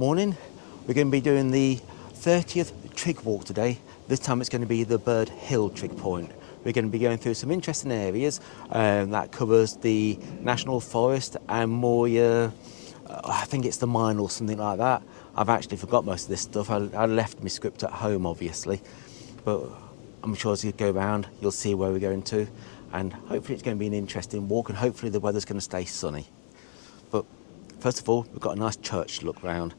Morning. We're going to be doing the 30th trig walk today. This time it's going to be the Bird Hill trig point. We're going to be going through some interesting areas that covers the National Forest and Moria, I think it's the mine or something like that. I've actually forgot most of this stuff. I left my script at home, obviously, but I'm sure as you go around you'll see where we're going to, and hopefully it's going to be an interesting walk and hopefully the weather's going to stay sunny. But first of all, we've got a nice church to look round.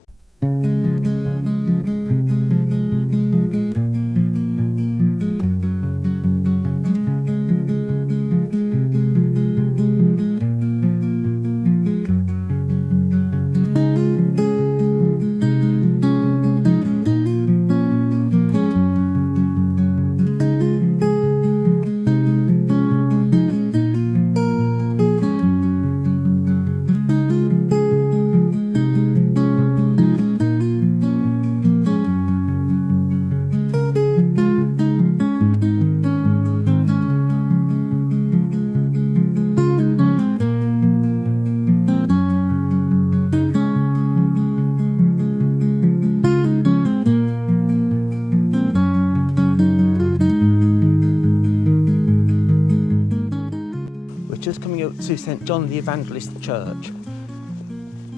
Just coming up to St John the Evangelist Church.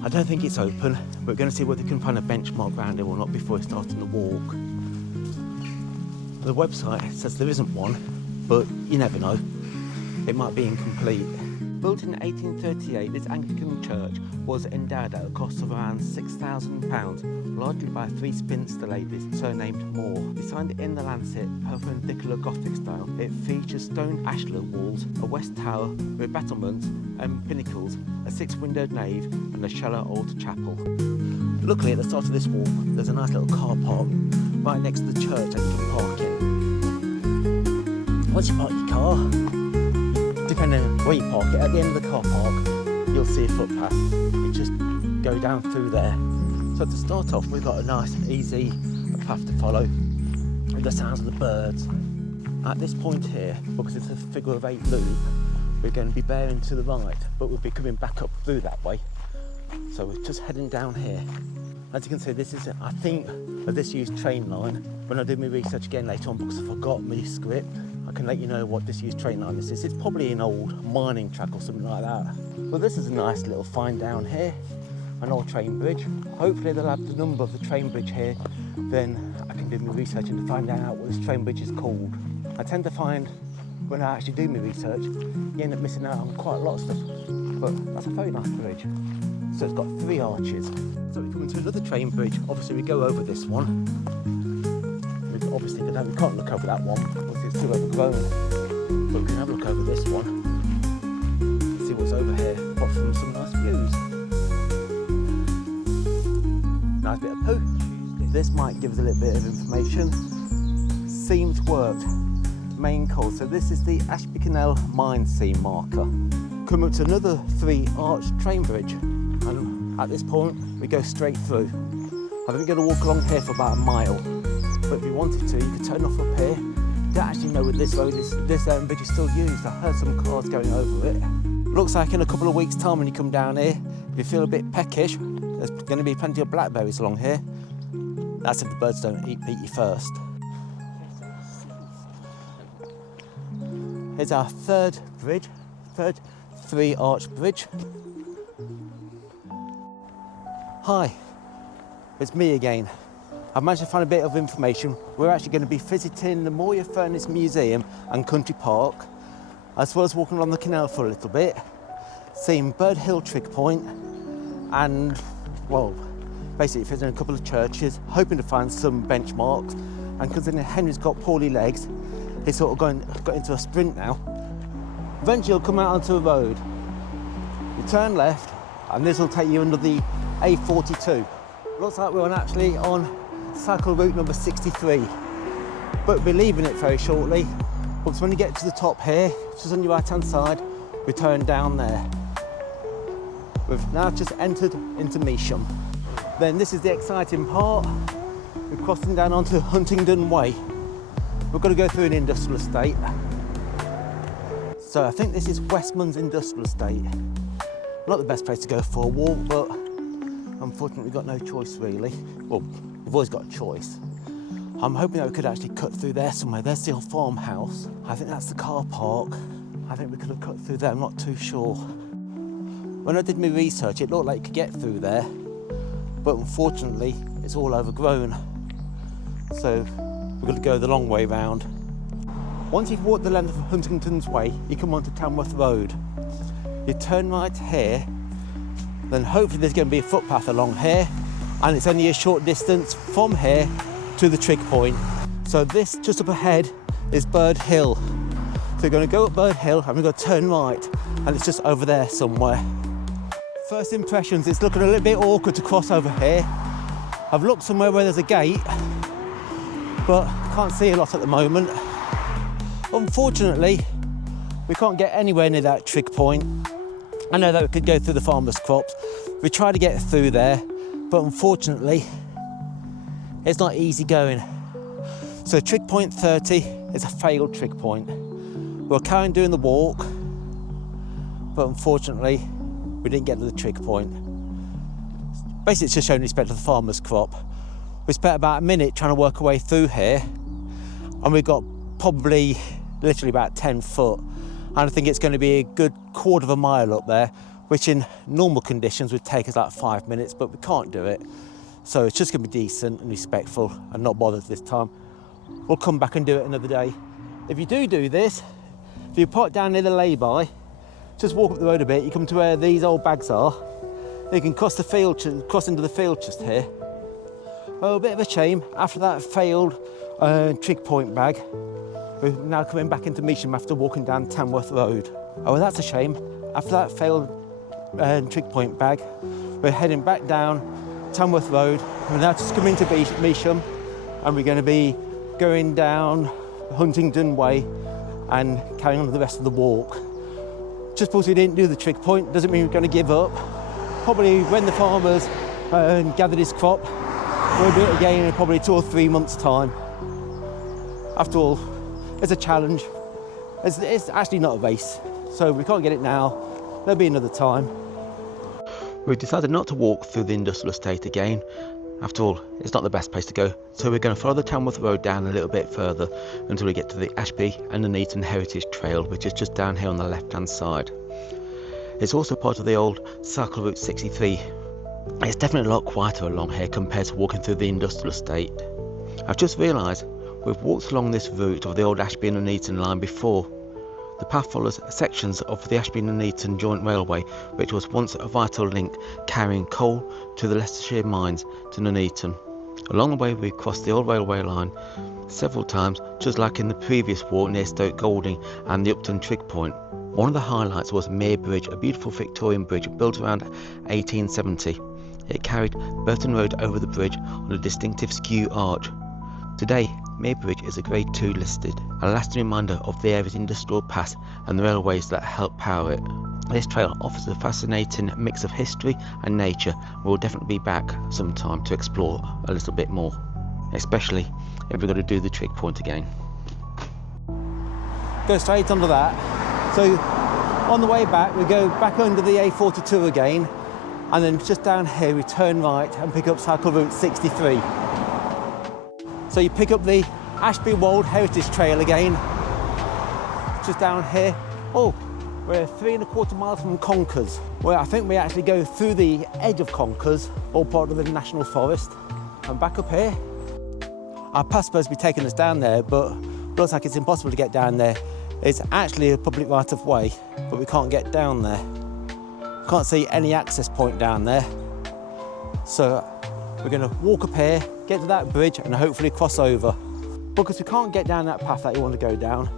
I don't think it's open. We're going to see whether we can find a benchmark around it or not before starting the walk. The website says there isn't one, but you never know. It might be incomplete. Built in 1838, this Anglican church was endowed at a cost of around £6,000, largely by three spinster ladies surnamed Moore. Designed in the Lancet perpendicular Gothic style, it features stone ashlar walls, a west tower with battlements and pinnacles, a six-windowed nave and a shallow old chapel. Luckily at the start of this walk there's a nice little car park right next to the church that you can park in. Once you park your car, depending on where you park it, at the end of the car park you'll see a footpath. You just go down through there. So to start off we've got a nice easy path to follow with the sounds of the birds. At this point here, because it's a figure of 8 loop, we're going to be bearing to the right, but we'll be coming back up through that way. So we're just heading down here. As you can see, this is, I think, a disused train line. When I do my research again later on, because I forgot my script, I can let you know what disused train line this is. It's probably an old mining track or something like that. Well, this is a nice little find down here, an old train bridge. Hopefully they'll have the number of the train bridge here, then I can do my research and find out what this train bridge is called. I tend to find, when I actually do my research, you end up missing out on quite a lot of stuff, but that's a very nice bridge. So it's got 3 arches. So we come into another train bridge. Obviously we go over this one. We can't look over that one because it's too overgrown, but we can have a look over this one, see what's over here, apart from some nice views. Nice bit of poo. This might give us a little bit of information. Seams worked, main coal. So this is the Ashby Canal mine seam marker. Come up to another 3-arched train bridge, and at this point we go straight through. I think we're going to walk along here for about a mile, but if you wanted to, you could turn off up here. You don't actually know whether this road is, this bridge is still used. I heard some cars going over it. Looks like in a couple of weeks' time when you come down here, if you feel a bit peckish, there's going to be plenty of blackberries along here. That's if the birds don't eat you first. Here's our third 3-arch bridge. Hi, it's me again. I've managed to find a bit of information. We're actually going to be visiting the Moria Furnace Museum and Country Park, as well as walking along the canal for a little bit, seeing Bird Hill trig point, and, well, basically visiting a couple of churches, hoping to find some benchmarks, and considering Henry's got poorly legs, he's sort of got into a sprint now. Eventually you'll come out onto a road. You turn left, and this will take you under the A42. Looks like we're actually on cycle route number 63, but we'll be leaving it very shortly. Because when you get to the top here, just on your right hand side, we turn down there. We've now just entered into Measham. Then this is the exciting part. We're crossing down onto Huntingdon Way. We're going to go through an industrial estate. So I think this is Westmans Industrial Estate. Not the best place to go for a walk, but unfortunately we've got no choice really. Well, we've always got a choice. I'm hoping that we could actually cut through there somewhere. There's the old farmhouse. I think that's the car park. I think we could have cut through there, I'm not too sure. When I did my research, it looked like you could get through there, but unfortunately, it's all overgrown. So we're going to go the long way round. Once you've walked the length of Huntington's Way, you come onto Tamworth Road. You turn right here, then hopefully there's going to be a footpath along here, and it's only a short distance from here to the trig point. So this, just up ahead, is Bird Hill. So we're going to go up Bird Hill and we're going to turn right, and it's just over there somewhere. First impressions, it's looking a little bit awkward to cross over here. I've looked somewhere where there's a gate, but can't see a lot at the moment. Unfortunately, we can't get anywhere near that trig point. I know that we could go through the farmer's crops. We tried to get through there, but unfortunately, it's not easy going. So trig point 30 is a failed trig point. We're carrying doing the walk, but unfortunately, we didn't get to the trig point. Basically, it's just showing respect to the farmer's crop. We spent about a minute trying to work our way through here, and we got probably literally about 10 foot. And I think it's going to be a good quarter of a mile up there, which in normal conditions would take us like 5 minutes, but we can't do it. So it's just going to be decent and respectful and not bothered this time. We'll come back and do it another day. If you do this, if you park down near the lay-by, just walk up the road a bit, you come to where these old bags are. You can cross into the field just here. Oh, a bit of a shame, after that failed trig point bag, we're now coming back into Measham after walking down Tamworth Road. Oh, well, that's a shame. After that failed trig point bag, we're heading back down Tamworth Road. We're now just coming to Measham, and we're going to be going down Huntington Way and carrying on with the rest of the walk. Just because we didn't do the trig point doesn't mean we're going to give up. Probably when the farmer's gathered his crop, we'll do it again in probably 2 or 3 months' time. After all, it's a challenge. It's actually not a race, so we can't get it now. There'll be another time. We've decided not to walk through the industrial estate again. After all, it's not the best place to go, so we're going to follow the Tamworth Road down a little bit further until we get to the Ashby and Nuneaton Heritage Trail, which is just down here on the left-hand side. It's also part of the old Cycle Route 63. It's definitely a lot quieter along here compared to walking through the industrial estate. I've just realised we've walked along this route of the old Ashby and Nuneaton line before. The path follows sections of the Ashby and Nuneaton Joint Railway, which was once a vital link carrying coal to the Leicestershire mines to Nuneaton. Along the way we crossed the old railway line several times, just like in the previous walk near Stoke Golding and the Upton Trig Point. One of the highlights was Mere Bridge, a beautiful Victorian bridge built around 1870. It carried Burton Road over the bridge on a distinctive skew arch. Today, Mere Bridge is a Grade 2 listed, a lasting reminder of the area's industrial past and the railways that help power it. This trail offers a fascinating mix of history and nature. We'll definitely be back sometime to explore a little bit more, especially if we're going to do the trig point again. Go straight under that. So on the way back, we go back under the A42 again, and then just down here we turn right and pick up Cycle Route 63. So you pick up the Ashby Wold Heritage Trail again, just down here. Oh, we're 3¼ miles from Conkers, where I think we actually go through the edge of Conkers, all part of the National Forest, and back up here. Our path's supposed to be taking us down there, but it looks like it's impossible to get down there. It's actually a public right of way, but we can't get down there. Can't see any access point down there. So we're going to walk up here, get to that bridge and hopefully cross over. Because we can't get down that path that you want to go down,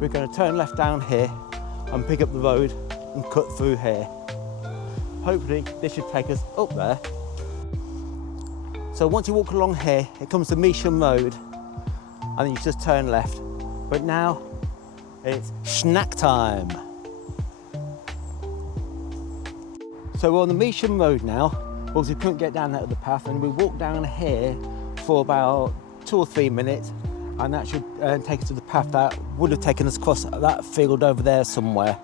we're going to turn left down here and pick up the road and cut through here. Hopefully this should take us up there. So once you walk along here, it comes to Measham Road and then you just turn left. But now it's snack time. So we're on the Measham Road now, because we couldn't get down that other path, and we walked down here for about 2 or 3 minutes, and that should take us to the path that would have taken us across that field over there somewhere.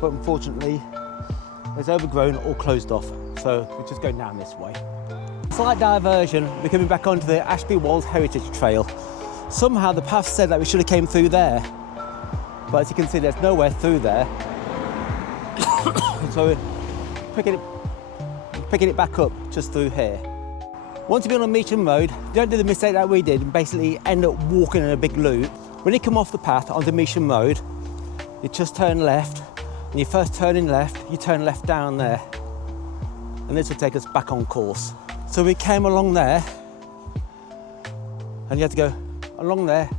But unfortunately, It's overgrown or closed off, so we're just going down this way. Slight diversion, we're coming back onto the Ashby Wold Heritage Trail. Somehow the path said that we should have came through there, but as you can see there's nowhere through there. So we're picking it back up just through here. Once you've been on Meacham Road, don't do the mistake that we did and basically end up walking in a big loop. When you come off the path onto Meacham Road, you just turn left. When you first turn in left, you turn left down there. And this will take us back on course. So we came along there, and you had to go along there,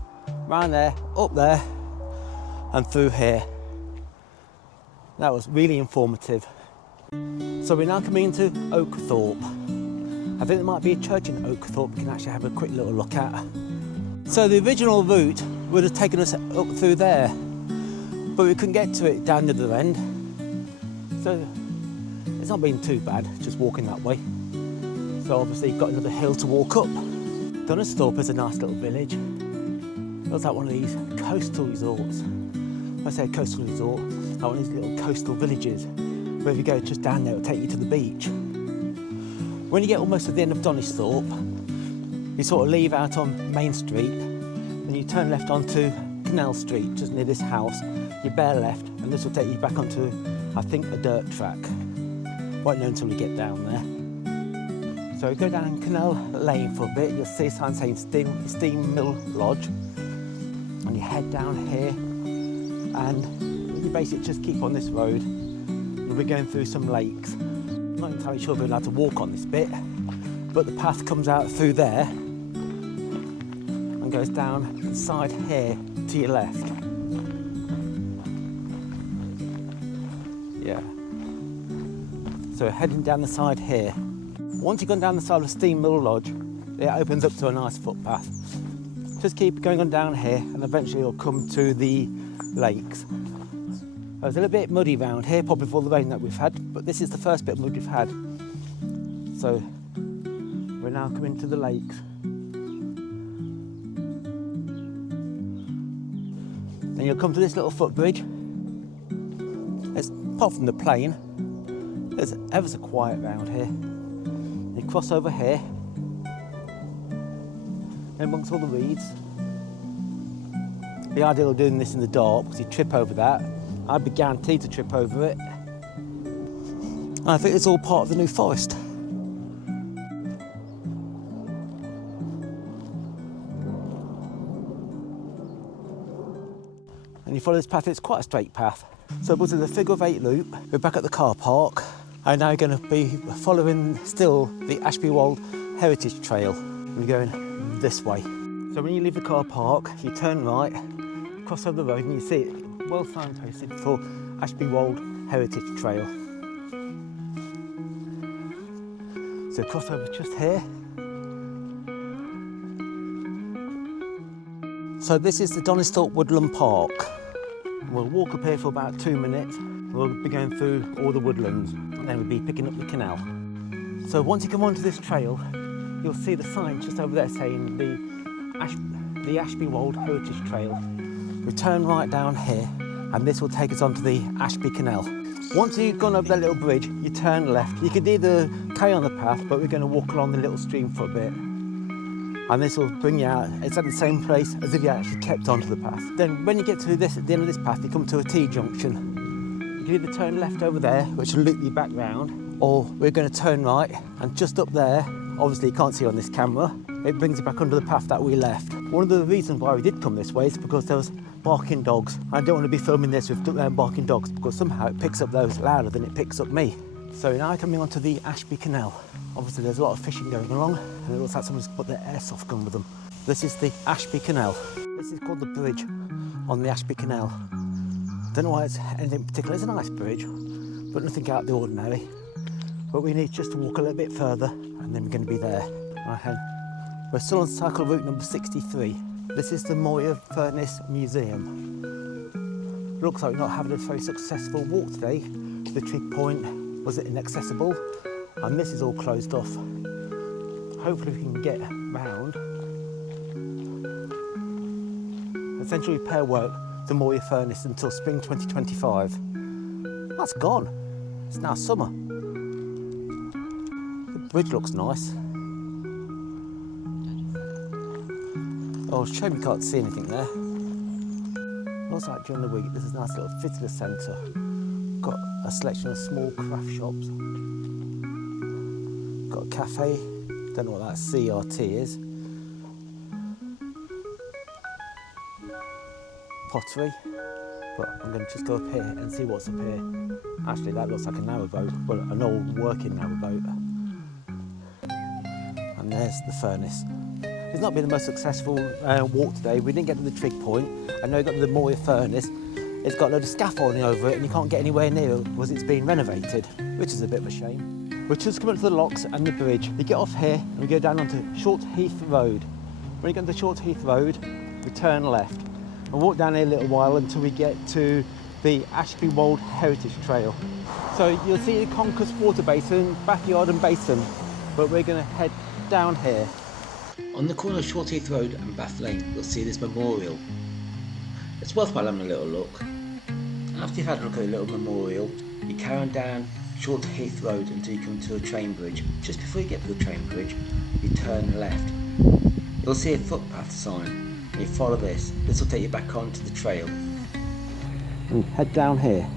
round there, up there, and through here. That was really informative. So we're now coming into Oakthorpe. I think there might be a church in Oakthorpe we can actually have a quick little look at. So the original route would have taken us up through there, but we couldn't get to it down the other end. So it's not been too bad, just walking that way. So obviously you've got another hill to walk up. Donisthorpe is a nice little village. It looks like one of these coastal resorts. When I say coastal resort, like one of these little coastal villages where if you go just down there, it'll take you to the beach. When you get almost to the end of Donisthorpe, you sort of leave out on Main Street and you turn left onto Canal Street, just near this house. You bear left and this will take you back onto, I think, a dirt track. Won't know until we get down there. So we go down Canal Lane for a bit, you'll see a sign saying Steam Mill Lodge. And you head down here and you basically just keep on this road. We'll be going through some lakes. I'm not entirely sure if we're allowed to walk on this bit, but the path comes out through there and goes down the side here to your left. Yeah. So heading down the side here. Once you've gone down the side of Steam Mill Lodge, it opens up to a nice footpath. Just keep going on down here and eventually you'll come to the lakes. It was a little bit muddy round here, probably for the rain that we've had, but this is the first bit of mud we've had. So we're now coming to the lakes. Then you'll come to this little footbridge. It's, apart from the plain, there's ever so quiet round here. You cross over here, amongst all the reeds. The idea of doing this in the dark was you trip over that. I'd be guaranteed to trip over it. And I think it's all part of the New Forest. And you follow this path, it's quite a straight path. So because it's a figure of 8 loop, we're back at the car park. I'm now going to be following still the Ashby Wold Heritage Trail. We're going this way. So when you leave the car park, you turn right, cross over the road and you see it well signposted for Ashby Wold Heritage Trail. So cross over just here. So this is the Donisthorpe Woodland Park. We'll walk up here for about 2 minutes. We'll be going through all the woodlands and then we'll be picking up the canal. So once you come onto this trail, you'll see the sign just over there saying the Ashby Wold Heritage Trail. We turn right down here and this will take us onto the Ashby Canal. Once you've gone over that little bridge, you turn left. You could either carry on the path, but we're going to walk along the little stream for a bit. And this will bring you out. It's at the same place as if you actually kept onto the path. Then when you get to this, at the end of this path, you come to a T-junction. You can either turn left over there, which will loop you back round, or we're going to turn right, and just up there, obviously you can't see on this camera, it brings you back under the path that we left. One of the reasons why we did come this way is because there was barking dogs. I don't want to be filming this with barking dogs because somehow it picks up those louder than it picks up me. So now coming onto the Ashby Canal. Obviously there's a lot of fishing going along and it looks like someone's put their airsoft gun with them. This is the Ashby Canal. This is called the bridge on the Ashby Canal. Don't know why it's anything particular. It's a nice bridge, but nothing out of the ordinary. But we need just to walk a little bit further and then we're going to be there. Right, we're still on cycle route number 63. This is the Moir Furnace Museum. Looks like we're not having a very successful walk today. The tree point was inaccessible and this is all closed off. Hopefully we can get round. Essential repair work, the Moir Furnace until spring 2025. That's gone. It's now summer. The bridge looks nice. Oh, shame you can't see anything there. Looks like during the week there's a nice little visitor centre. Got a selection of small craft shops. Got a cafe. Don't know what that CRT is. Pottery. But I'm going to just go up here and see what's up here. Actually, that looks like a narrowboat, well, an old working narrowboat. And there's the furnace. It's not been the most successful walk today. We didn't get to the trig point. I know we got to the Moira furnace. It's got a load of scaffolding over it and you can't get anywhere near it because it's been renovated, which is a bit of a shame. We're just coming up to the locks and the bridge. You get off here and we go down onto Short Heath Road. When you get onto Short Heath Road, we turn left. We'll walk down here a little while until we get to the Ashby Wold Heritage Trail. So you'll see the Conquest Water Basin, Backyard and Basin, but we're going to head down here. On the corner of Short Heath Road and Bath Lane, you'll see this memorial. It's worthwhile having a little look. After you've had a look at the little memorial, you carry on down Short Heath Road until you come to a train bridge. Just before you get to the train bridge, you turn left. You'll see a footpath sign. And you follow this. This will take you back onto the trail. And head down here.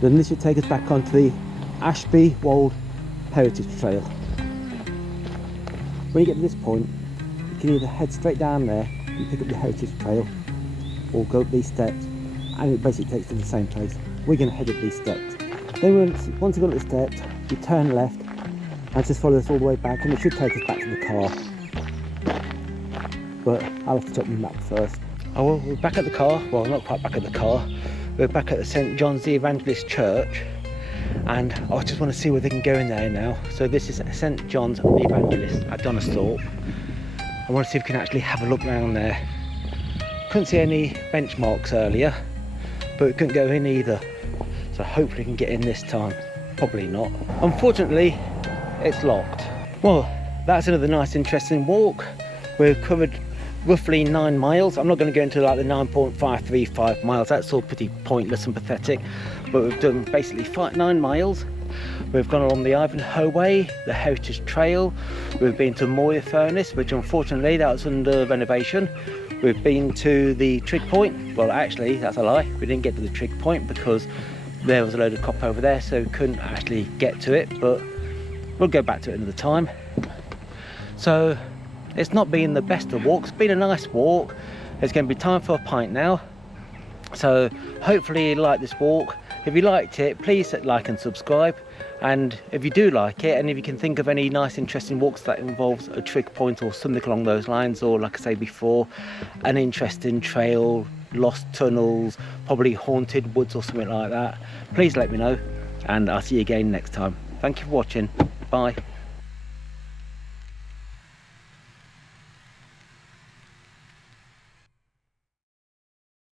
Then this should take us back onto the Ashby Wold Heritage Trail. When you get to this point, you can either head straight down there and pick up the Heritage Trail, or go up these steps, and it basically takes you to the same place. We're going to head up these steps. Then once you've got up the steps, you turn left and just follow this all the way back, and it should take us back to the car. But I'll have to check my map first. Oh, well, we're back at the car. Well, not quite back at the car. We're back at the St John's the Evangelist Church, and I just want to see where they can go in there now. So this is St John's the Evangelist at Donisthorpe. I want to see if we can actually have a look around there. Couldn't see any benchmarks earlier, but we couldn't go in either. So hopefully we can get in this time. Probably not. Unfortunately, it's locked. Well, that's another nice interesting walk. We've covered roughly 9 miles. I'm not going to go into like the 9.535 miles. That's all pretty pointless and pathetic. But we've done basically 9 miles. We've gone along the Ivanhoe Way, the Heritage Trail. We've been to Moira Furnace, which unfortunately that was under renovation. We've been to the trig point. Well, actually, that's a lie. We didn't get to the trig point because there was a load of cop over there, so we couldn't actually get to it. But we'll go back to it another time. So it's not been the best of walks. It's been a nice walk. It's going to be time for a pint now. So hopefully you like this walk. If you liked it, please hit like and subscribe. And if you do like it, and if you can think of any nice interesting walks that involves a trig point or something along those lines, or like I say before, an interesting trail, lost tunnels, probably haunted woods or something like that, please let me know, and I'll see you again next time. Thank you for watching. Bye.